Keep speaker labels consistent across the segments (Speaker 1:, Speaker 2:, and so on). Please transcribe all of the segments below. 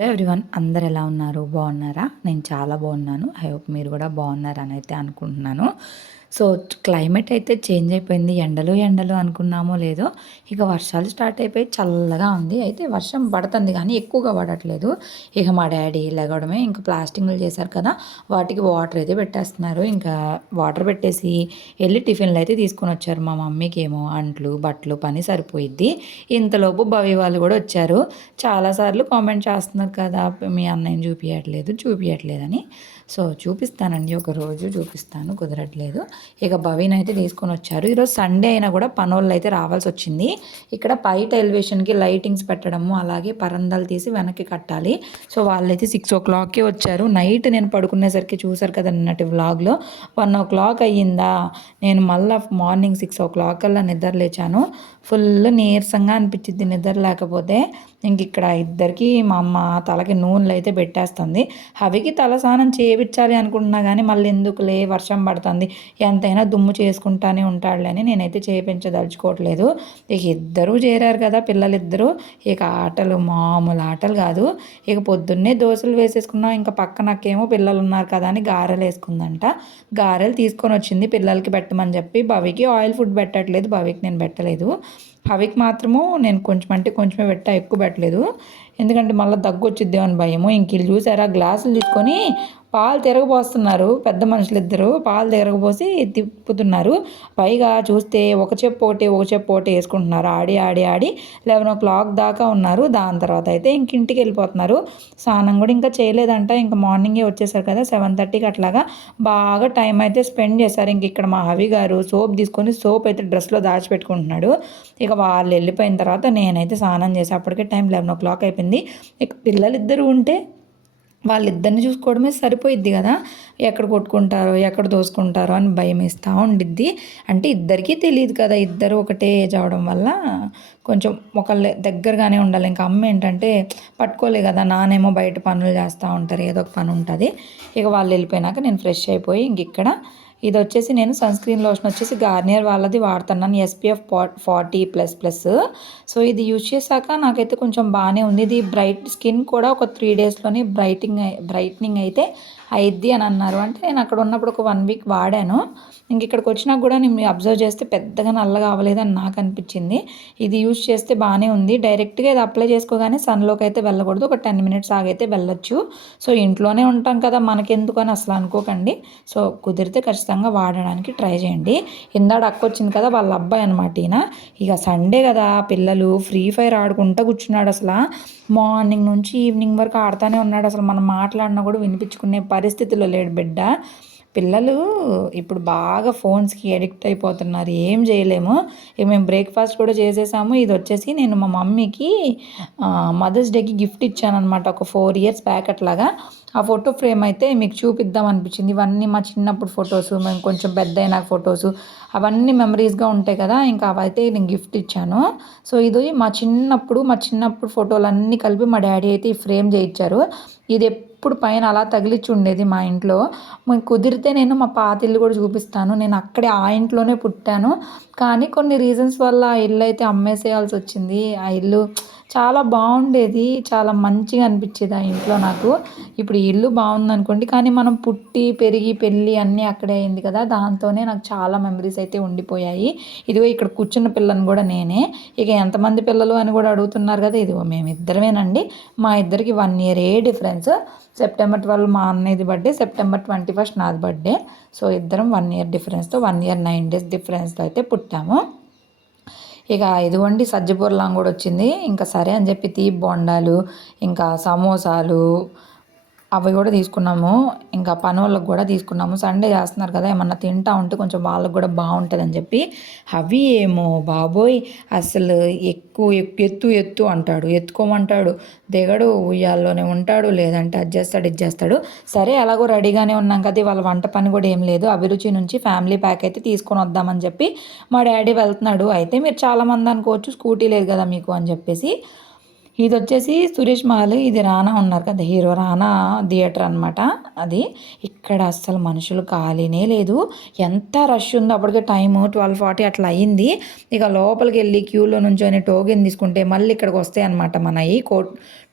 Speaker 1: Hello everyone అందరు ఎలా ఉన్నారు? బాగున్నారా? నేను చాలా బాగున్నాను. ఐ హోప్ మీరు కూడా బాగున్నారని అయితే అనుకుంటున్నాను. సో క్లైమేట్ అయితే చేంజ్ అయిపోయింది. ఎండలు ఎండలు అనుకున్నామో లేదో ఇక వర్షాలు స్టార్ట్ అయిపోయి చల్లగా ఉంది. అయితే వర్షం పడుతుంది కానీ ఎక్కువగా పడట్లేదు. ఇక మా డాడీ లెగడమే ఇంకా ప్లాస్టింగ్లు చేశారు కదా వాటికి వాటర్ అయితే పెట్టేస్తున్నారు. ఇంకా వాటర్ పెట్టేసి వెళ్ళి టిఫిన్లు అయితే తీసుకొని వచ్చారు మా మమ్మీకి ఏమో అంట్లు బట్టలు పని సరిపోయిద్ది. ఇంతలోపు భవి వాళ్ళు కూడా వచ్చారు. చాలాసార్లు కామెంట్ చేస్తున్నారు కదా మీ అన్నయ్యని చూపించట్లేదు చూపించట్లేదని సో చూపిస్తానండి ఒక రోజు చూపిస్తాను కుదరట్లేదు. ఇక భవీన్ అయితే తీసుకొని వచ్చారు. ఈరోజు సండే అయినా కూడా పనోళ్ళు అయితే రావాల్సి వచ్చింది. ఇక్కడ పైట ఎలివేషన్కి లైటింగ్స్ పెట్టడము అలాగే పరందాలు తీసి వెనక్కి కట్టాలి. సో వాళ్ళైతే సిక్స్ ఓ క్లాక్కి వచ్చారు. నైట్ నేను పడుకునేసరికి చూసారు కదా నిన్నటి వ్లాగ్లో వన్ ఓ క్లాక్ అయ్యిందా? నేను మళ్ళీ మార్నింగ్ సిక్స్ ఓ క్లాక్ అలా నిద్ర లేచాను. ఫుల్ నీరసంగా అనిపించింది నిద్ర లేకపోతే. ఇంక ఇక్కడ ఇద్దరికి మా అమ్మ తలకి నూనెలు అయితే పెట్టేస్తుంది. హవికి తల స్నానం చేయించాలి అనుకుంటున్నా కానీ మళ్ళీ ఎందుకులే? వర్షం పడుతుంది. ఎంతైనా దుమ్ము చేసుకుంటానే ఉంటాడులే అని నేనైతే చేయించదలుచుకోవట్లేదు ఇక ఇద్దరూ చేరారు కదా పిల్లలిద్దరూ. ఇక ఆటలు మామూలు ఆటలు కాదు. ఇక పొద్దున్నే దోశలు వేసేసుకున్నాం. ఇంకా పక్కనకేమో పిల్లలు ఉన్నారు కదా అని గారెలు వేసుకుందంట. గారెలు తీసుకొని వచ్చింది పిల్లలకి పెట్టమని చెప్పి. భవికి ఆయిల్ ఫుడ్ పెట్టట్లేదు. భవికి నేను పెట్టలేదు. హవికి మాత్రము నేను కొంచెం అంటే కొంచెమే పెట్టా ఎక్కువ పెట్టలేదు. ఎందుకంటే మళ్ళీ దగ్గు వచ్చిద్దేమని భయము. ఇంక చూసారా గ్లాసులు తీసుకొని పాలు తిరగబోస్తున్నారు పెద్ద మనుషులు ఇద్దరు పాలు తిరగబోసి తిప్పుతున్నారు. పైగా చూస్తే ఒక చెప్పు ఒకటి ఒక చెప్పు ఒకటి వేసుకుంటున్నారు. ఆడి ఆడి ఆడి లెవెన్ ఓ క్లాక్ దాకా ఉన్నారు. దాని తర్వాత అయితే ఇంక ఇంటికి వెళ్ళిపోతున్నారు. స్నానం కూడా ఇంకా చేయలేదంట. ఇంకా మార్నింగే వచ్చేసారు కదా సెవెన్ థర్టీకి అట్లాగా. బాగా టైం అయితే స్పెండ్ చేశారు. ఇంక ఇక్కడ మా హవి గారు సోప్ తీసుకొని సోప్ అయితే డ్రెస్లో దాచిపెట్టుకుంటున్నాడు. ఇక వాళ్ళు వెళ్ళిపోయిన తర్వాత నేనైతే స్నానం చేసి అప్పటికే టైం లెవెన్ ఓ క్లాక్ అయిపోయింది. ఇక పిల్లలిద్దరూ ఉంటే వాళ్ళిద్దరిని చూసుకోవడమే సరిపోయిద్ది కదా. ఎక్కడ కొట్టుకుంటారో ఎక్కడ దోసుకుంటారో అని భయం ఇస్తూ ఉండిద్ది. అంటే ఇద్దరికీ తెలియదు కదా ఇద్దరు ఒకటే ఏజ్ అవడం వల్ల. కొంచెం ఒకళ్ళ దగ్గరగానే ఉండాలి. ఇంకా అమ్మ ఏంటంటే పట్టుకోలే కదా నానేమో బయట పనులు చేస్తూ ఉంటారు ఏదో ఒక పని ఉంటుంది. ఇక వాళ్ళు వెళ్ళిపోయినాక నేను ఫ్రెష్ అయిపోయి ఇంక ఇక్కడ ఇది వచ్చేసి నేను సన్ స్క్రీన్ లోషన్ వచ్చేసి గార్నియర్ వాళ్ళది వాడుతున్నాను SPF forty plus plus. So ఇది యూజ్ చేశాక నాకైతే కొంచెం బాగానే ఉంది. ఇది బ్రైట్ స్కిన్ కూడా ఒక త్రీ డేస్లోనే బ్రైటింగ్ బ్రైట్నింగ్ అయితే అయిద్ది అని అన్నారు. అంటే నేను అక్కడ ఉన్నప్పుడు ఒక వన్ వీక్ వాడాను. ఇంక ఇక్కడికి వచ్చినా కూడా నేను అబ్జర్వ్ చేస్తే పెద్దగా నల్లగా అవ్వలేదు అని నాకు అనిపించింది. ఇది యూజ్ చేస్తే బాగానే ఉంది. డైరెక్ట్గా ఇది అప్లై చేసుకోగానే సన్లోకి అయితే వెళ్ళకూడదు. ఒక టెన్ మినిట్స్ ఆగైతే వెళ్ళొచ్చు. సో ఇంట్లోనే ఉంటాం కదా మనకెందుకు అని అసలు అనుకోకండి. సో కుదిరితే ఖచ్చితంగా వాడడానికి ట్రై చేయండి. ఇందాడ అక్క వచ్చింది కదా వాళ్ళ అబ్బాయి అనమాట ఈయన. ఇక సండే కదా పిల్లలు ఫ్రీ ఫైర్ ఆడుకుంటూ కూర్చున్నాడు అసలు. మార్నింగ్ నుంచి ఈవినింగ్ వరకు ఆడుతూనే ఉన్నాడు. అసలు మనం మాట్లాడినా కూడా వినిపించుకునే పరిస్థితిలో లేడు బిడ్డ. పిల్లలు ఇప్పుడు బాగా ఫోన్స్కి అడిక్ట్ అయిపోతున్నారు. ఏం చేయలేము. ఇక మేము బ్రేక్ఫాస్ట్ కూడా చేసేసాము. ఇది వచ్చేసి నేను మా మమ్మీకి మదర్స్ డేకి గిఫ్ట్ ఇచ్చానమాట ఒక ఫోర్ ఇయర్స్ బ్యాక్ అట్లాగా ఆ ఫోటో ఫ్రేమ్ అయితే మీకు చూపిద్దాం అనిపించింది. ఇవన్నీ మా చిన్నప్పుడు ఫొటోస్ మేము కొంచెం పెద్ద అయిన ఫొటోస్ అవన్నీ మెమరీస్గా ఉంటాయి కదా. ఇంకా అవైతే నేను గిఫ్ట్ ఇచ్చాను. సో ఇది మా చిన్నప్పుడు మా చిన్నప్పుడు ఫోటోలు అన్నీ కలిపి మా డాడీ అయితే ఈ ఫ్రేమ్ చేయించారు. ఇది ఎప్పుడు పైన అలా తగిలిచ్చి ఉండేది మా ఇంట్లో. కుదిరితే నేను మా పాత ఇల్లు కూడా చూపిస్తాను. నేను అక్కడే ఆ ఇంట్లోనే పుట్టాను. కానీ కొన్ని రీజన్స్ వల్ల ఆ ఇల్లు అయితే అమ్మేసేయాల్సి వచ్చింది. ఆ ఇల్లు చాలా బాగుండేది. చాలా మంచిగా అనిపించేది ఆ ఇంట్లో నాకు. ఇప్పుడు ఇల్లు బాగుంది అనుకోండి కానీ మనం పుట్టి పెరిగి పెళ్ళి అన్నీ అక్కడే అయింది కదా దాంతోనే నాకు చాలా మెమరీస్ అయితే ఉండిపోయాయి. ఇదిగో ఇక్కడ కూర్చున్న పిల్లని కూడా నేనే. ఇక ఎంతమంది పిల్లలు అని కూడా అడుగుతున్నారు కదా ఇదిగో మేము ఇద్దరమేనండి మా ఇద్దరికి one year a difference September twelve మా అన్నయ్యది బర్త్డే సెప్టెంబర్ ట్వంటీ ఫస్ట్ నాది బర్త్డే సో ఇద్దరం వన్ ఇయర్ డిఫరెన్స్తో వన్ ఇయర్ నైన్ డేస్ డిఫరెన్స్తో అయితే పుట్టాము. ఇక ఇదిగోండి సజ్జపూర్లాం కూడా వచ్చింది. ఇంకా సరే అని చెప్పి తీపి బొండాలు ఇంకా సమోసాలు అవి కూడా తీసుకున్నాము. ఇంకా పని వాళ్ళకి కూడా తీసుకున్నాము. సండే చేస్తున్నారు కదా ఏమన్నా తింటా ఉంటే కొంచెం వాళ్ళకి కూడా బాగుంటుంది అని చెప్పి. అవి ఏమో బాబోయ్ అసలు ఎక్కువ ఎత్తు ఎత్తు అంటాడు. ఎత్తుకోమంటాడు. దిగడు ఉయ్యాల్లోనే ఉంటాడు. లేదంటే అది చేస్తాడు ఇది చేస్తాడు సరే ఎలాగో రెడీగానే ఉన్నాం కదా వాళ్ళ వంట పని కూడా ఏం లేదు. అభిరుచి నుంచి ఫ్యామిలీ ప్యాక్ అయితే తీసుకొని వద్దామని చెప్పి మా డాడీ వెళ్తున్నాడు. అయితే మీరు చాలామంది అనుకోవచ్చు స్కూటీ లేదు కదా మీకు అని చెప్పేసి. ఇది వచ్చేసి సురేష్ మహల్ ఇది రానా ఉన్నారు కదా హీరో రానా థియేటర్ అనమాట అది. ఇక్కడ అస్సలు మనుషులు ఖాళీనే లేదు. ఎంత రష్ ఉందో అప్పటికే టైం ట్వెల్వ్ ఫార్టీ అట్లా అయ్యింది ఇక లోపలికి వెళ్ళి క్యూలో నుంచి టోకెన్ తీసుకుంటే మళ్ళీ ఇక్కడికి వస్తాయి అనమాట మనవి. కో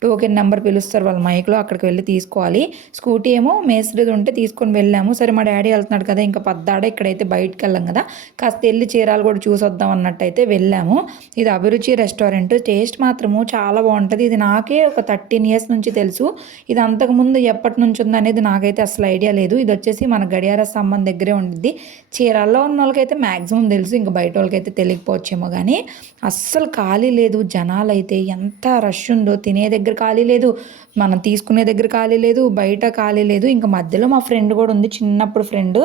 Speaker 1: టోకెన్ నెంబర్ పిలుస్తారు వాళ్ళ మైక్లో అక్కడికి వెళ్ళి తీసుకోవాలి. స్కూటీ ఏమో మేస్త్రిది ఉంటే తీసుకొని వెళ్ళాము. సరే మా డాడీ వెళ్తున్నాడు కదా ఇంకా పద్దాడ ఇక్కడైతే బయటకు వెళ్ళాం కదా. కాస్త వెళ్ళి చీరాలు కూడా చూసొద్దాం అన్నట్టయితే వెళ్ళాము. ఇది అభిరుచి రెస్టారెంట్. టేస్ట్ మాత్రము చాలా బాగుంటుంది. ఇది నాకే ఒక థర్టీన్ ఇయర్స్ నుంచి తెలుసు. ఇది అంతకుముందు ఎప్పటి నుంచి ఉందనేది నాకైతే అసలు ఐడియా లేదు. ఇది వచ్చేసి మన గడియార స్తంభం దగ్గరే ఉంటుంది చీరాల్లో ఉన్న వాళ్ళకైతే మ్యాక్సిమం తెలుసు. ఇంకా బయట వాళ్ళకైతే తెలియకపోవచ్చేమో కానీ అస్సలు ఖాళీ లేదు జనాలు అయితే ఎంత రష్ ఉందో తినే దగ్గర దగ్గర ఖాళీ లేదు మనం తీసుకునే దగ్గర ఖాళీ లేదు బయట ఖాళీ లేదు. ఇంకా మధ్యలో మా ఫ్రెండ్ కూడా ఉంది చిన్నప్పుడు ఫ్రెండ్.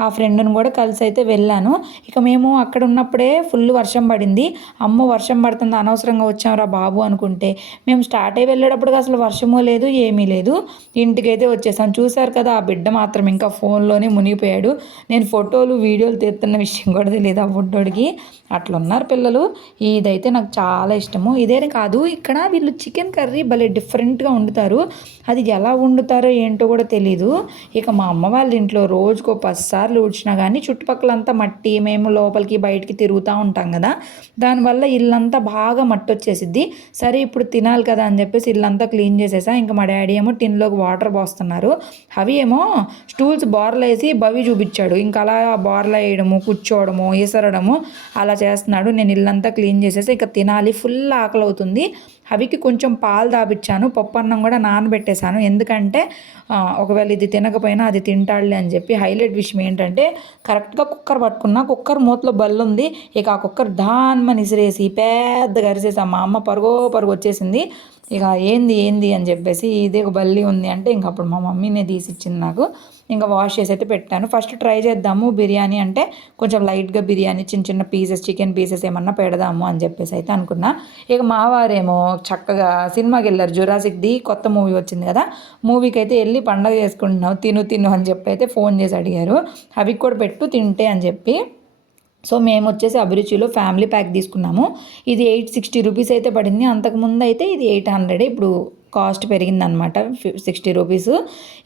Speaker 1: ఆ ఫ్రెండ్ని కూడా కలిసి అయితే వెళ్ళాను. ఇక మేము అక్కడ ఉన్నప్పుడే ఫుల్ వర్షం పడింది. అమ్మ వర్షం పడుతుంది అనవసరంగా వచ్చాంరా బాబు అనుకుంటే. మేము స్టార్ట్ అయ్యి వెళ్ళేటప్పుడు అసలు వర్షము లేదు ఏమీ లేదు. ఇంటికైతే వచ్చేసాం. చూశారు కదా ఆ బిడ్డ మాత్రం ఇంకా ఫోన్లోనే మునిగిపోయాడు. నేను ఫోటోలు వీడియోలు తీస్తున్న విషయం కూడా తెలియదు ఆ ఫోటోడికి. అట్లున్నారు పిల్లలు. ఇదైతే నాకు చాలా ఇష్టము. ఇదేనే కాదు ఇక్కడ వీళ్ళు చికెన్ కర్రీ భలే డిఫరెంట్గా వండుతారు. అది ఎలా వండుతారో ఏంటో కూడా తెలీదు. ఇక మా అమ్మ వాళ్ళ ఇంట్లో రోజుకో పది సార్లు ఊడ్చినా కానీ చుట్టుపక్కలంతా మట్టి మేము లోపలికి బయటికి తిరుగుతూ ఉంటాం కదా. దానివల్ల ఇల్లంతా బాగా మట్టి వచ్చేసిద్ది సరే ఇప్పుడు తినాలి కదా అని చెప్పేసి ఇల్లంతా క్లీన్ చేసేసా. ఇంకా మా డాడీ ఏమో టిన్లోకి వాటర్ పోస్తున్నారు. అవి ఏమో స్టూల్స్ బోర్లు వేసి బవి చూపించాడు. ఇంకా అలా బోర్లు వేయడము కూర్చోవడము ఈసరడము అలా చేస్తున్నాడు. నేను ఇల్లంతా క్లీన్ చేసేసి ఇక తినాలి. ఫుల్ ఆకలి అవుతుంది అవికి కొంచెం పాలు దాపిచ్చాను పప్పు అన్నం కూడా నానబెట్టేశాను. ఎందుకంటే ఒకవేళ ఇది తినకపోయినా అది తింటాడులే అని చెప్పి హైలైట్ విషయం ఏంటంటే కరెక్ట్గా కుక్కర్ పట్టుకున్నా కుక్కర్ మూతలో బల్లు ఉంది ఇక ఆ కుక్కర్ దాన్మని ఇసిరేసి పెద్దగా అరిసేసా మా అమ్మ పరుగో పరుగు వచ్చేసింది. ఇక ఏంది ఏంది అని చెప్పేసి ఇదే ఒక బల్లి ఉంది అంటే ఇంక అప్పుడు మా మమ్మీనే తీసి ఇచ్చింది నాకు. ఇంకా వాష్ చేసి అయితే పెట్టాను. ఫస్ట్ ట్రై చేద్దాము బిర్యానీ అంటే కొంచెం లైట్గా బిర్యానీ చిన్న చిన్న పీసెస్ చికెన్ పీసెస్ ఏమన్నా పెడదాము అని చెప్పేసి అయితే అనుకున్నా. ఇక మా వారేమో చక్కగా సినిమాకి వెళ్ళారు జురాసిక్ది కొత్త మూవీ వచ్చింది కదా మూవీకి అయితే వెళ్ళి పండగ చేసుకుంటున్నావు తిను తిను అని చెప్పి అయితే ఫోన్ చేసి అడిగారు. అవి కూడా పెట్టు తింటే అని చెప్పి. సో మేము వచ్చేసి అభిరుచిలో ఫ్యామిలీ ప్యాక్ తీసుకున్నాము. ఇది ఎయిట్ సిక్స్టీ రూపీస్ అయితే పడింది. అంతకుముందు అయితే ఇది ఎయిట్ హండ్రెడ్ ఇప్పుడు కాస్ట్ పెరిగిందనమాట సిక్స్టీ రూపీస్.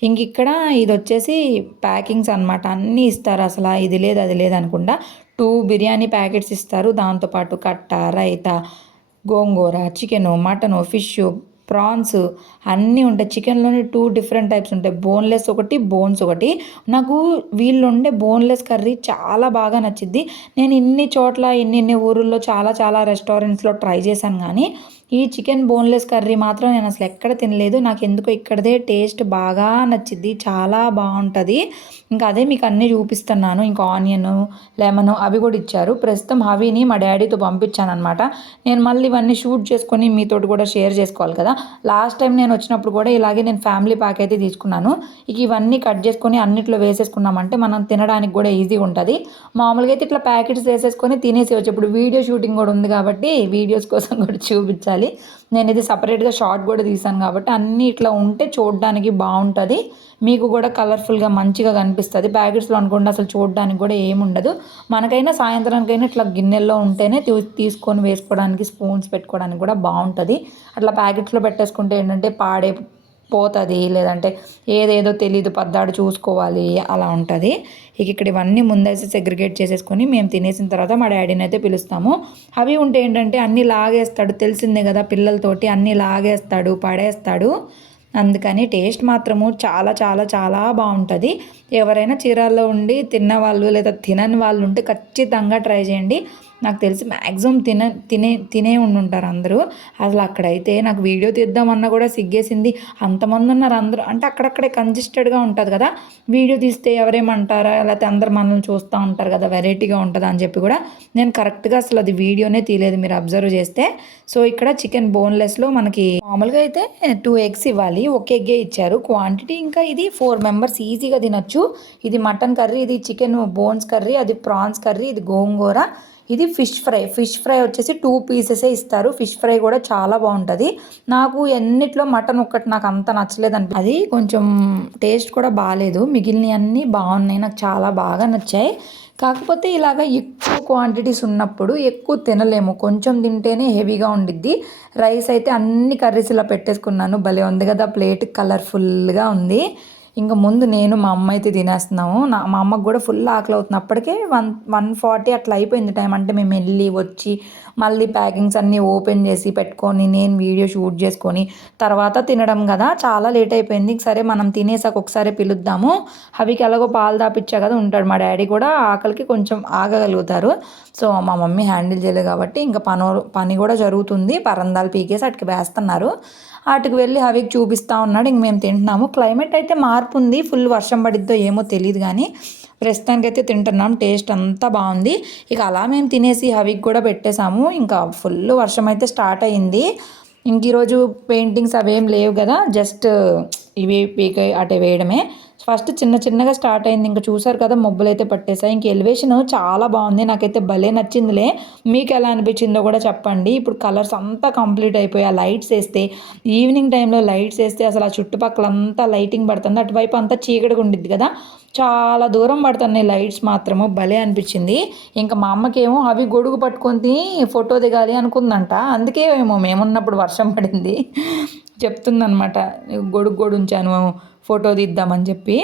Speaker 1: ఇంక ఇక్కడ ఇది వచ్చేసి ప్యాకింగ్స్ అనమాట అన్నీ ఇస్తారు అసలు ఇది లేదు అది లేదు అనుకుండా. టూ బిర్యానీ ప్యాకెట్స్ ఇస్తారు దాంతోపాటు కట్ట రైతా గోంగూర చికెను మటను ఫిష్ ప్రాన్స్ అన్నీ ఉంటాయి. చికెన్లోనే టూ డిఫరెంట్ టైప్స్ ఉంటాయి. బోన్లెస్ ఒకటి బోన్స్ ఒకటి. నాకు వీళ్ళు ఉండే బోన్లెస్ కర్రీ చాలా బాగా నచ్చింది నేను ఇన్ని చోట్ల ఇన్ని ఇన్ని ఊరుల్లో చాలా చాలా రెస్టారెంట్స్లో ట్రై చేశాను కానీ ఈ చికెన్ బోన్లెస్ కర్రీ మాత్రం నేను అసలు ఎక్కడ తినలేదు. నాకు ఎందుకో ఇక్కడదే టేస్ట్ బాగా నచ్చింది చాలా బాగుంటుంది. ఇంకా అదే మీకు అన్నీ చూపిస్తున్నాను. ఇంకా ఆనియన్ లెమన్ అవి కూడా ఇచ్చారు. ప్రస్తుతం అవిని మా డాడీతో పంపించాను అనమాట నేను మళ్ళీ ఇవన్నీ షూట్ చేసుకొని మీతోటి కూడా షేర్ చేసుకోవాలి కదా. లాస్ట్ టైం నేను వచ్చినప్పుడు కూడా ఇలాగే నేను ఫ్యామిలీ ప్యాక్ అయితే తీసుకున్నాను. ఇక ఇవన్నీ కట్ చేసుకొని అన్నిట్లో వేసేసుకున్నామంటే మనం తినడానికి కూడా ఈజీగా ఉంటుంది. మామూలుగా అయితే ఇట్లా ప్యాకెట్స్ వేసేసుకొని తినేసేవచ్చు ఇప్పుడు వీడియో షూటింగ్ కూడా ఉంది కాబట్టి వీడియోస్ కోసం కూడా చూపించాలి. నేను ఇది సపరేట్గా షార్ట్ కూడా తీసాను కాబట్టి అన్నీ ఇట్లా ఉంటే చూడడానికి బాగుంటుంది. మీకు కూడా కలర్ఫుల్గా మంచిగా కనిపిస్తుంది. ప్యాకెట్స్లో అనుకోండి అసలు చూడడానికి కూడా ఏముండదు మనకైనా సాయంత్రానికైనా ఇట్లా గిన్నెల్లో ఉంటేనే తీసుకొని వేసుకోవడానికి స్పూన్స్ పెట్టుకోవడానికి కూడా బాగుంటుంది. అట్లా ప్యాకెట్స్లో పెట్టేసుకుంటే ఏంటంటే పాడే పోతుంది లేదంటే ఏదేదో తెలియదు పద్దాడు చూసుకోవాలి అలా ఉంటుంది. ఇక ఇక్కడ ఇవన్నీ ముందేసి సెగ్రిగేట్ చేసేసుకొని మేము తినేసిన తర్వాత మా డాడీని అయితే పిలుస్తాము. అవి ఉంటే ఏంటంటే అన్నీ లాగేస్తాడు తెలిసిందే కదా పిల్లలతోటి అన్నీ లాగేస్తాడు పడేస్తాడు. అందుకని టేస్ట్ మాత్రము చాలా చాలా చాలా బాగుంటుంది. ఎవరైనా చీరాల్లో ఉండి తిన్న వాళ్ళు లేదా తినని వాళ్ళు ఉంటే ఖచ్చితంగా ట్రై చేయండి. నాకు తెలిసి మ్యాక్సిమం తిన తినే తినే ఉండుంటారు అందరూ. అసలు అక్కడైతే నాకు వీడియో తీద్దామన్నా కూడా సిగ్గేసింది. అంతమంది ఉన్నారు అందరూ. అంటే అక్కడక్కడే కంజెస్టెడ్గా ఉంటుంది కదా. వీడియో తీస్తే ఎవరేమంటారా? లేకపోతే అందరు మనల్ని చూస్తూ ఉంటారు కదా. వెరైటీగా ఉంటుంది అని చెప్పి కూడా నేను కరెక్ట్గా అసలు అది వీడియోనే తీయలేదు మీరు అబ్జర్వ్ చేస్తే. సో ఇక్కడ చికెన్ బోన్లెస్లో మనకి మామూలుగా అయితే టూ ఎగ్స్ ఇవ్వాలి. ఒక ఎగ్గే ఇచ్చారు. క్వాంటిటీ ఇంకా ఇది ఫోర్ మెంబర్స్ ఈజీగా తినొచ్చు. ఇది మటన్ కర్రీ ఇది చికెన్ బోన్స్ కర్రీ అది ప్రాన్స్ కర్రీ ఇది గోంగూర. ఇది ఫిష్ ఫ్రై. ఫిష్ ఫ్రై వచ్చేసి టూ పీసెసే ఇస్తారు. ఫిష్ ఫ్రై కూడా చాలా బాగుంటుంది. నాకు ఎన్నిట్లో మటన్ ఒక్కటి నాకు అంత నచ్చలేదు అని అది కొంచెం టేస్ట్ కూడా బాగాలేదు మిగిలినవి అన్నీ బాగున్నాయి. నాకు చాలా బాగా నచ్చాయి. కాకపోతే ఇలాగ ఎక్కువ క్వాంటిటీస్ ఉన్నప్పుడు ఎక్కువ తినలేము. కొంచెం తింటేనే హెవీగా ఉండిద్ది. రైస్ అయితే అన్ని కర్రీస్ ఇలా పెట్టేసుకున్నాను. భలే ఉంది కదా. ప్లేట్ కలర్ఫుల్గా ఉంది. ఇంకా ముందు నేను మా అమ్మ అయితే తినేస్తున్నాము. నా మా అమ్మకు కూడా ఫుల్ ఆకలి అవుతున్నప్పటికీ వన్ వన్ ఫార్టీ అట్లా అయిపోయింది టైం అంటే మేము వెళ్ళి వచ్చి మళ్ళీ ప్యాకింగ్స్ అన్నీ ఓపెన్ చేసి పెట్టుకొని నేను వీడియో షూట్ చేసుకొని తర్వాత తినడం కదా. చాలా లేట్ అయిపోయింది. సరే మనం తినేసాక ఒకసారి పిలుద్దాము. అవికి ఎలాగో పాలు దాపిచ్చా కదా ఉంటాడు. మా డాడీ కూడా ఆకలికి కొంచెం ఆగగలుగుతారు. సో మా మమ్మీ హ్యాండిల్ చేయలేదు కాబట్టి ఇంకా పని పని కూడా జరుగుతుంది. పరందాలు పీకేసి అటుకి వేస్తున్నారు. వాటికి వెళ్ళి హవికి చూపిస్తూ ఉన్నాడు. ఇంక మేము తింటున్నాము. క్లైమేట్ అయితే మార్పు ఉంది ఫుల్ వర్షం పడిద్దో ఏమో తెలియదు కానీ ప్రస్తుతానికి అయితే తింటున్నాం. టేస్ట్ అంతా బాగుంది. ఇక అలా మేము తినేసి హవికి కూడా పెట్టేశాము. ఇంకా ఫుల్ వర్షం అయితే స్టార్ట్ అయింది. ఇంక ఈరోజు పెయింటింగ్స్ అవేం లేవు కదా. జస్ట్ ఇవి పీక అటే వేయడమే. ఫస్ట్ చిన్న చిన్నగా స్టార్ట్ అయింది. ఇంకా చూసారు కదా మబ్బులు అయితే పట్టేసాయి. ఇంక ఎలివేషన్ చాలా బాగుంది. నాకైతే భలే నచ్చిందిలే. మీకు ఎలా అనిపించిందో కూడా చెప్పండి. ఇప్పుడు కలర్స్ అంతా కంప్లీట్ అయిపోయి ఆ లైట్స్ వేస్తే ఈవినింగ్ టైంలో లైట్స్ వేస్తే అసలు ఆ చుట్టుపక్కల అంతా లైటింగ్ పడుతుంది. అటువైపు అంతా చీకటిగా ఉండిద్ది కదా. చాలా దూరం పడుతున్నాయి లైట్స్ మాత్రము. భలే అనిపించింది. ఇంకా మా అమ్మకేమో అవి గొడుగు పట్టుకొని ఫోటో దిగాలి అనుకుందంట. అందుకే ఏమో మేమున్నప్పుడు వర్షం పడింది. చెప్తుందనమాట గొడుగు గొడు ఉంచాను. ఫోటో తీద్దామని చెప్పి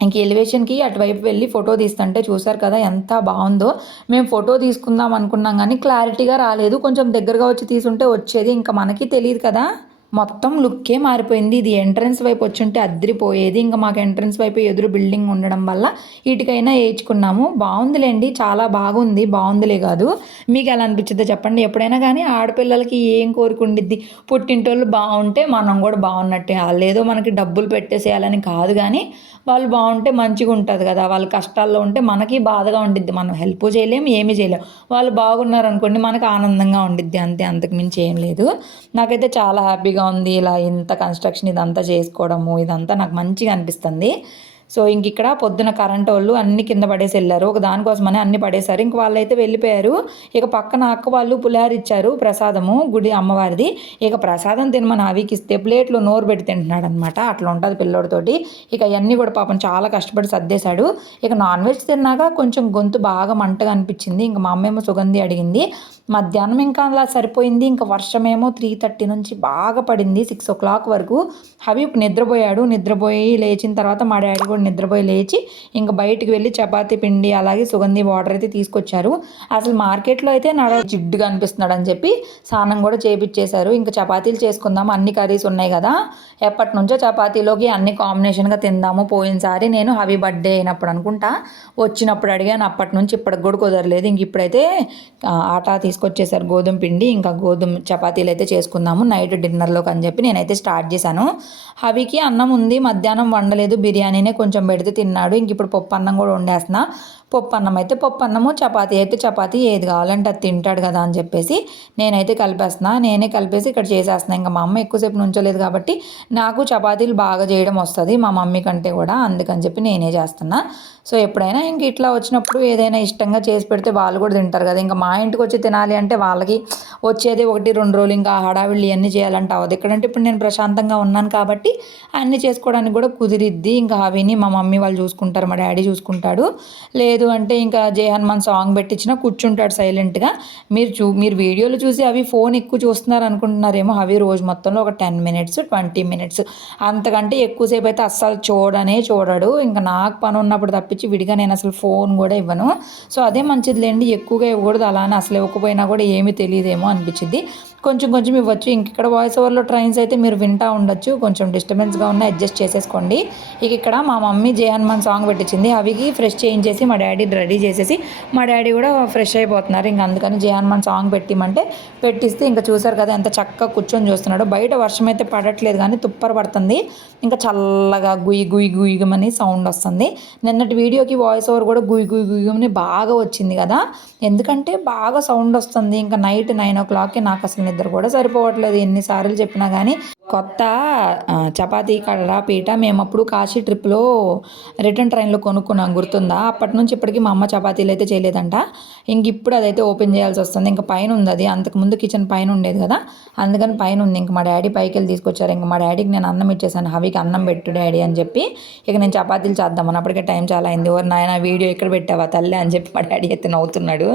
Speaker 1: ఇంక ఎలివేషన్కి అటువైపు వెళ్ళి ఫోటో తీస్తుంటే చూసారు కదా ఎంత బాగుందో. మేము ఫోటో తీసుకుందాం అనుకున్నాం కానీ క్లారిటీగా రాలేదు. కొంచెం దగ్గరగా వచ్చి తీసుంటే వచ్చేది. ఇంకా మనకి తెలియదు కదా. మొత్తం లుక్కే మారిపోయింది. ఇది ఎంట్రన్స్ వైపు వచ్చుంటే అద్దరిపోయేది ఇంకా మాకు ఎంట్రన్స్ వైపు ఎదురు బిల్డింగ్ ఉండడం వల్ల ఇటుకైనా వేయించుకున్నాము బాగుందిలేండి. చాలా బాగుంది. బాగుందిలే కాదు. మీకు ఎలా అనిపించిందో చెప్పండి. ఎప్పుడైనా కానీ ఆడపిల్లలకి ఏం కోరుకుండిద్ది? పుట్టింటోళ్ళు బాగుంటే మనం కూడా బాగున్నట్టే. లేదో మనకి డబ్బులు పెట్టేసేయాలని కాదు కానీ వాళ్ళు బాగుంటే మంచిగా ఉంటుంది కదా. వాళ్ళు కష్టాల్లో ఉంటే మనకి బాధగా ఉండిద్ది. మనం హెల్ప్ చేయలేము ఏమీ చేయలేము వాళ్ళు బాగున్నారు అనుకోండి మనకు ఆనందంగా ఉండిద్ది. అంతే. అంతకు మించి ఏం లేదు. నాకైతే చాలా హ్యాపీగా ఉంది ఇలా ఇంత కన్స్ట్రక్షన్ ఇదంతా చేసుకోవడము ఇదంతా నాకు మంచిగా అనిపిస్తుంది. సో ఇంక ఇక్కడ పొద్దున కరెంట్ వాళ్ళు అన్ని కింద పడేసి వెళ్ళారు. ఒక దానికోసమని అన్ని పడేశారు. ఇంక వాళ్ళైతే వెళ్ళిపోయారు. ఇక పక్కన అక్క వాళ్ళు పులిహార ఇచ్చారు ప్రసాదము గుడి అమ్మవారిది. ఇక ప్రసాదం తినమని అవికి ఇస్తే ప్లేట్లో నోరు పెట్టి తింటున్నాడు అనమాట అట్లా ఉంటుంది పిల్లోడితోటి. ఇక అవన్నీ కూడా పాపం చాలా కష్టపడి సర్దేశాడు. ఇక నాన్ వెజ్ తిన్నాక కొంచెం గొంతు బాగా మంటగా అనిపించింది. ఇంక మా అమ్మేమో సుగంధి అడిగింది. మధ్యాహ్నం ఇంకా అలా సరిపోయింది. ఇంకా వర్షమేమో త్రీ థర్టీ నుంచి బాగా పడింది. సిక్స్ ఓ క్లాక్ వరకు హబీబ్ నిద్రపోయాడు. నిద్రపోయి లేచిన తర్వాత మా డాడీ కూడా నిద్రపోయి లేచి ఇంకా బయటికి వెళ్ళి చపాతీ పిండి అలాగే సుగంధి వాటర్ అయితే తీసుకొచ్చారు. అసలు మార్కెట్లో అయితే నడ జిడ్డుగా అనిపిస్తున్నాడు అని చెప్పి స్నానం కూడా చేపించేశారు ఇంకా చపాతీలు చేసుకుందాం. అన్ని కర్రీస్ ఉన్నాయి కదా. ఎప్పటి నుంచో చపాతీలోకి అన్ని కాంబినేషన్గా తిందాము. పోయినసారి నేను హవీ బర్త్డే అయినప్పుడు అనుకుంటా. వచ్చినప్పుడు అడిగాను. అప్పటి నుంచి ఇప్పటికి కూడా కుదరలేదు. ఇంక ఇప్పుడైతే ఆటా తీసుకొచ్చేసారు గోధుమ పిండి ఇంకా గోధుమ చపాతీలు అయితే చేసుకుందాము. నైట్ డిన్నర్లోకి అని చెప్పి నేనైతే స్టార్ట్ చేశాను. హవికి అన్నం ఉంది మధ్యాహ్నం వండలేదు బిర్యానీనే కొంచెం పెడితే తిన్నాడు. ఇంక ఇప్పుడు పప్పు అన్నం కూడా వండేస్తున్నా. పప్పు అన్నం అయితే పప్పు అన్నము చపాతీ అయితే చపాతీ ఏది కావాలంటే అది తింటాడు కదా అని చెప్పేసి నేనైతే కలిపేస్తున్నా. నేనే కలిపేసి ఇక్కడ చేసేస్తున్నా. ఇంకా మా అమ్మ ఎక్కువసేపు నుంచోలేదు కాబట్టి నాకు చపాతీలు బాగా చేయడం వస్తుంది మా మమ్మీ కంటే కూడా. అందుకని చెప్పి నేనే చేస్తున్నా. సో ఎప్పుడైనా ఇంక ఇట్లా వచ్చినప్పుడు ఏదైనా ఇష్టంగా చేసి పెడితే వాళ్ళు కూడా తింటారు కదా. ఇంకా మా ఇంటికి వచ్చి తినాలి అంటే వాళ్ళకి వచ్చేది ఒకటి రెండు రోజులు ఇంకా హడావిళ్ళు ఇవన్నీ చేయాలంటే అవ్వదు. ఎక్కడంటే ఇప్పుడు నేను ప్రశాంతంగా ఉన్నాను కాబట్టి అన్నీ చేసుకోవడానికి కూడా కుదిరిద్ది. ఇంకా అవిని మా మమ్మీ వాళ్ళు చూసుకుంటారు మా డాడీ చూసుకుంటాడు. లేదు అంటే ఇంకా జయ హనుమాన్ సాంగ్ పెట్టించినా కూర్చుంటాడు సైలెంట్గా మీరు చూ మీరు వీడియోలు చూసి అవి ఫోన్ ఎక్కువ చూస్తున్నారు అనుకుంటున్నారేమో అవి రోజు మొత్తంలో ఒక టెన్ మినిట్స్ ట్వంటీ మినిట్స్ అంతకంటే ఎక్కువసేపు అయితే అస్సలు చూడనే చూడడు. ఇంకా నాకు పని ఉన్నప్పుడు తప్పించి విడిగా నేను అసలు ఫోన్ కూడా ఇవ్వను. సో అదే మంచిదిలేండి. ఎక్కువగా ఇవ్వకూడదు. అలానే అసలు ఇవ్వకపోయినా కూడా ఏమీ తెలియదేమో అనిపించింది కొంచెం కొంచెం ఇవ్వచ్చు. ఇంక ఇక్కడ వాయిస్ ఓవర్లో ట్రైన్స్ అయితే మీరు వింటూ ఉండొచ్చు. కొంచెం డిస్టర్బెన్స్గా ఉన్న అడ్జస్ట్ చేసేసుకోండి. ఇక ఇక్కడ మా మమ్మీ జే హనుమాన్ సాంగ్ పెట్టించింది. అవికి ఫ్రెష్ చేయించేసి మా డాడీ రెడీ చేసేసి మా డాడీ కూడా ఫ్రెష్ అయిపోతున్నారు. ఇంక అందుకని జే హనుమాన్ సాంగ్ పెట్టిమంటే పెట్టిస్తే ఇంకా చూసారు కదా ఎంత చక్కగా కూర్చొని చూస్తున్నాడు. బయట వర్షం అయితే పడట్లేదు కానీ తుప్పర పడుతుంది. ఇంకా చల్లగా గుయ్యి గుయ్యి గుయ్యమని సౌండ్ వస్తుంది. నిన్నటి వీడియోకి వాయిస్ ఓవర్ కూడా గుయ్యి గుయ్యి గుయ్యమని బాగా వచ్చింది కదా. ఎందుకంటే బాగా సౌండ్ వస్తుంది. ఇంకా నైట్ నైన్ ఓ క్లాక్కి నాకు అసలు నిద్ర కూడా సరిపోవట్లేదు. ఎన్నిసార్లు చెప్పినా కానీ కొత్త చపాతీ కర్ర పీట మేము అప్పుడు కాశీ ట్రిప్లో రిటర్న్ ట్రైన్లో కొనుక్కున్నాం. గుర్తుందా? అప్పటి నుంచి ఇప్పటికీ మా అమ్మ చపాతీలు అయితే చేయలేదంట. ఇంక ఇప్పుడు అదైతే ఓపెన్ చేయాల్సి వస్తుంది. ఇంకా పైన ఉంది అది అంతకుముందు కిచెన్ పైన ఉండేది కదా? అందుకని పైన ఉంది ఇంక మా డాడీ పైకి వెళ్ళి తీసుకొచ్చారు. ఇంక మా డాడీకి నేను అన్నం ఇచ్చేసాను. హవికి అన్నం పెట్టు డాడీ అని చెప్పి ఇక నేను చపాతీలు చేద్దామని అప్పటికే టైం చాలా అయింది. ఎవరు నాయన వీడియో ఎక్కడ పెట్టావా తల్లి అని చెప్పి మా డాడీ అయితే నవ్వుతున్నాడు.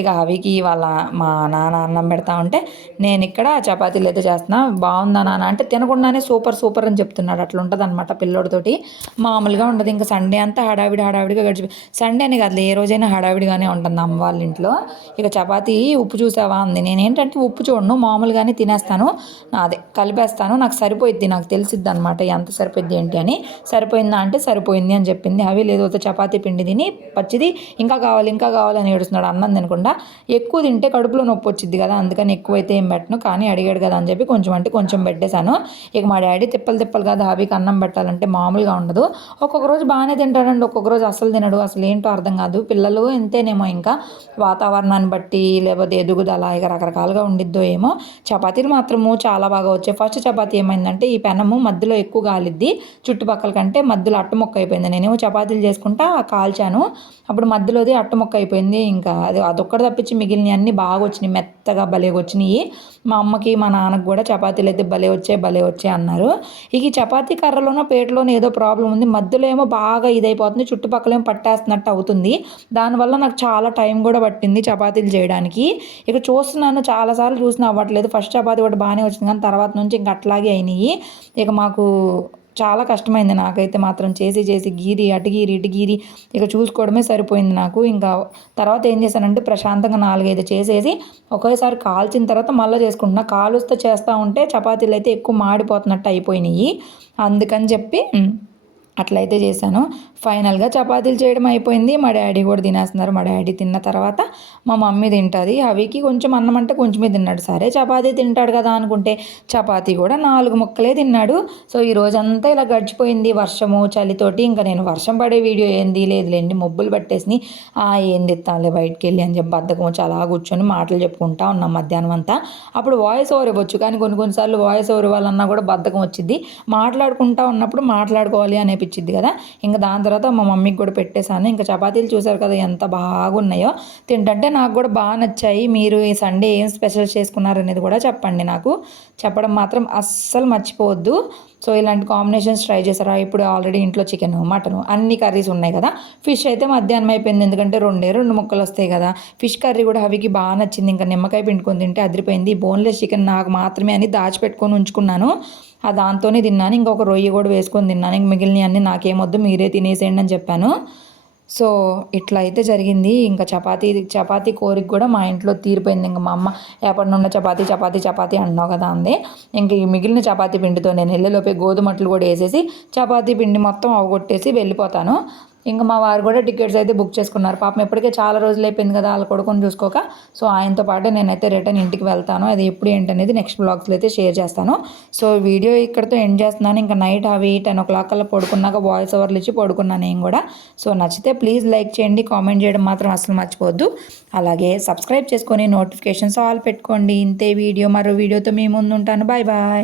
Speaker 1: ఇక హవికి వాళ్ళ మా నాన్న అన్నం పెడతా ఉంటే నేను ఇక్కడ చపాతీలు అయితే చేస్తున్నా. బాగుందా నాన్న అంటే తినకుండానే సూపర్ సూపర్ అని చెప్తున్నాడు అట్లా ఉంటుంది అనమాట పిల్లోడితోటి. మామూలుగా ఉండదు. ఇంకా సండే అంతా హడావిడి హడావిడిగా గడిచి సండే అని కాదు ఏ రోజైనా హడావిడిగానే ఉంటుంది అమ్మ వాళ్ళ ఇంట్లో ఇక చపాతీ ఉప్పు చూసావా అంది. నేనేంటంటే ఉప్పు చూడను మామూలుగానే తినేస్తాను. అదే కలిపేస్తాను. నాకు సరిపోయిద్ది నాకు తెలిసిద్ది అనమాట ఎంత సరిపోద్ది ఏంటి అని. సరిపోయిందా అంటే సరిపోయింది అని చెప్పింది. అవి లేదు చపాతి చపాతీ పిండి తిని పచ్చిది ఇంకా కావాలి ఇంకా కావాలని ఏడుస్తున్నాడు. అన్నం తినకుండా ఎక్కువ తింటే కడుపులో నొప్పి వచ్చింది కదా అందుకని ఎక్కువైతే ఏం పెట్టను. కానీ అడిగాడు కదా అని చెప్పి కొంచెం అంటే కొంచెం పెట్టేశాను. ఇక మా డాడీ తిప్పలు తిప్పలు కాదు హాబీకి అన్నం పెట్టాలంటే మామూలుగా ఉండదు. ఒక్కొక్క రోజు బాగానే తింటాడండి ఒక్కొక్క రోజు అసలు తినడు. అసలు ఏంటో అర్థం కాదు. పిల్లలు ఎంతేనేమో ఇంకా. వాతావరణాన్ని బట్టి లేకపోతే ఎదుగుదల ఇక రకరకాలుగా ఉండిద్దో ఏమో. చపాతీలు మాత్రము చాలా బాగా వచ్చాయి. ఫస్ట్ చపాతీ ఏమైందంటే ఈ పెనము మధ్యలో ఎక్కువ కాలిద్ది చుట్టుపక్కల కంటే మధ్యలో అట్టముక్క అయిపోయింది. నేనేమో చపాతీలు చేసుకుంటా కాల్చాను. అప్పుడు మధ్యలోది అట్టముక్క అయిపోయింది. ఇంకా అది అదొక్కటి తప్పించి మిగిలినవి అన్నీ బాగా వచ్చినాయి. మెత్తగా భలేగా వచ్చినాయి. మా అమ్మకి మా నాన్నకి కూడా చపాతీలు అయితే భలే వచ్చాయి భలే వచ్చాయి అన్నారు. ఇక ఈ చపాతీ కర్రలోనో పేటలోనో ఏదో ప్రాబ్లం ఉంది. మధ్యలో ఏమో బాగా ఇదైపోతుంది. చుట్టుపక్కల ఏమో పట్టేస్తున్నట్టు అవుతుంది. దానివల్ల నాకు చాలా టైం కూడా పట్టింది చపాతీలు చేయడానికి. ఇక చూస్తున్నాను చాలాసార్లు చూసిన అవ్వట్లేదు. ఫస్ట్ చపాతీ కూడా బాగానే వచ్చింది. కానీ తర్వాత నుంచి ఇంక అట్లాగే అయినాయి. ఇక మాకు చాలా కష్టమైంది నాకైతే మాత్రం. చేసి చేసి గీరి అటు ఇటుగీరి ఇటు గీరి. ఇక చూసుకోవడమే సరిపోయింది నాకు. ఇంకా తర్వాత ఏం చేశానంటే ప్రశాంతంగా నాలుగైదు చేసేసి ఒకేసారి కాల్చిన తర్వాత మళ్ళీ చేసుకుంటున్నా. కాలుస్తే చేస్తూ ఉంటే చపాతీలు అయితే ఎక్కువ మాడిపోతున్నట్టు అయిపోయినాయి. అందుకని చెప్పి అట్లయితే చేశాను. ఫైనల్గా చపాతీలు చేయడం అయిపోయింది. మా డాడీ కూడా తినేస్తున్నారు. మా డాడీ తిన్న తర్వాత మా మమ్మీ తింటుంది. అవికి కొంచెం అన్నం అంటే కొంచెమే తిన్నాడు. సరే చపాతీ తింటాడు కదా అనుకుంటే చపాతీ కూడా నాలుగు ముక్కలే తిన్నాడు. సో ఈ రోజంతా ఇలా గడిచిపోయింది. వర్షము చలితోటి ఇంకా నేను వర్షం పడే వీడియో ఏంది? లేదులేండి మబ్బులు పట్టేసి ఆ ఏంది ఎత్తాలే బయటికి వెళ్ళి అని చెప్పి బద్దకం వచ్చి అలా కూర్చొని మాటలు చెప్పుకుంటా ఉన్నాం మధ్యాహ్నం అంతా. అప్పుడు వాయిస్ ఓవర్ ఇవ్వచ్చు. కానీ కొన్ని కొన్నిసార్లు వాయిస్ ఓవర్ ఇవ్వాలన్నా కూడా బద్దకం వచ్చింది మాట్లాడుకుంటా ఉన్నప్పుడు మాట్లాడుకోవాలి అనిపించింది కదా. ఇంకా దాని తర్వాత మా మమ్మీకి కూడా పెట్టేశాను. ఇంకా చపాతీలు చూసారు కదా ఎంత బాగున్నాయో. తింటుంటే నాకు కూడా బాగా నచ్చాయి. మీరు ఈ సండే ఏం స్పెషల్ చేసుకున్నారు అనేది కూడా చెప్పండి నాకు. చెప్పడం మాత్రం అస్సలు మర్చిపోవద్దు. సో ఇలాంటి కాంబినేషన్స్ ట్రై చేసారా ఇప్పుడు ఆల్రెడీ ఇంట్లో చికెన్ మటన్ అన్ని కర్రీస్ ఉన్నాయి కదా. ఫిష్ అయితే మధ్యాహ్నం అయిపోయింది. ఎందుకంటే రెండే రెండు ముక్కలు వస్తాయి కదా. ఫిష్ కర్రీ కూడా హవికి బాగా నచ్చింది. ఇంకా నిమ్మకాయ పిండుకొని తింటే అదిరిపోయింది. బోన్లెస్ చికెన్ నాకు మాత్రమే అని దాచిపెట్టుకొని ఉంచుకున్నాను. ఆ దాంతోనే తిన్నాను. ఇంకొక రొయ్య కూడా వేసుకొని తిన్నాను. ఇంక మిగిలినవి అన్నీ నాకేమొద్దు మీరే తినేసేయండి అని చెప్పాను. సో ఇట్లా అయితే జరిగింది. ఇంకా చపాతీ చపాతీ కోరిక కూడా మా ఇంట్లో తీరిపోయింది. ఇంకా మా అమ్మ ఎప్పటి నుండి చపాతీ చపాతీ చపాతీ అన్నావు కదా అంది. ఇంక ఈ మిగిలిన చపాతీ పిండితో నేను వెళ్ళేలోపే గోధుమట్లు కూడా వేసేసి చపాతీ పిండి మొత్తం అవగొట్టేసి వెళ్ళిపోతాను. ఇంకా మా వారు కూడా టికెట్స్ అయితే బుక్ చేసుకున్నారు. పాపం ఇప్పటికే చాలా రోజులు అయిపోయింది కదా వాళ్ళ కొడుకుని చూసుకోక. సో ఆయనతో పాటు నేనైతే రిటర్న్ ఇంటికి వెళ్తాను. అది ఎప్పుడు ఏంటనేది నెక్స్ట్ బ్లాగ్స్లో అయితే షేర్ చేస్తాను. సో వీడియో ఇక్కడితో ఎండ్ చేస్తున్నాను. ఇంకా నైట్ అవి టెన్ ఓ క్లాక్ కల్లా పడుకున్నాక వాయిస్ ఓవర్లు ఇచ్చి పడుకున్నాను నేను కూడా. సో నచ్చితే ప్లీజ్ లైక్ చేయండి కామెంట్ చేయడం మాత్రం అసలు మర్చిపోవద్దు. అలాగే సబ్స్క్రైబ్ చేసుకొని నోటిఫికేషన్స్ ఆల్ పెట్టుకోండి. ఇంతే వీడియో మరో వీడియోతో మీ ముందు ఉంటాను. Bye bye.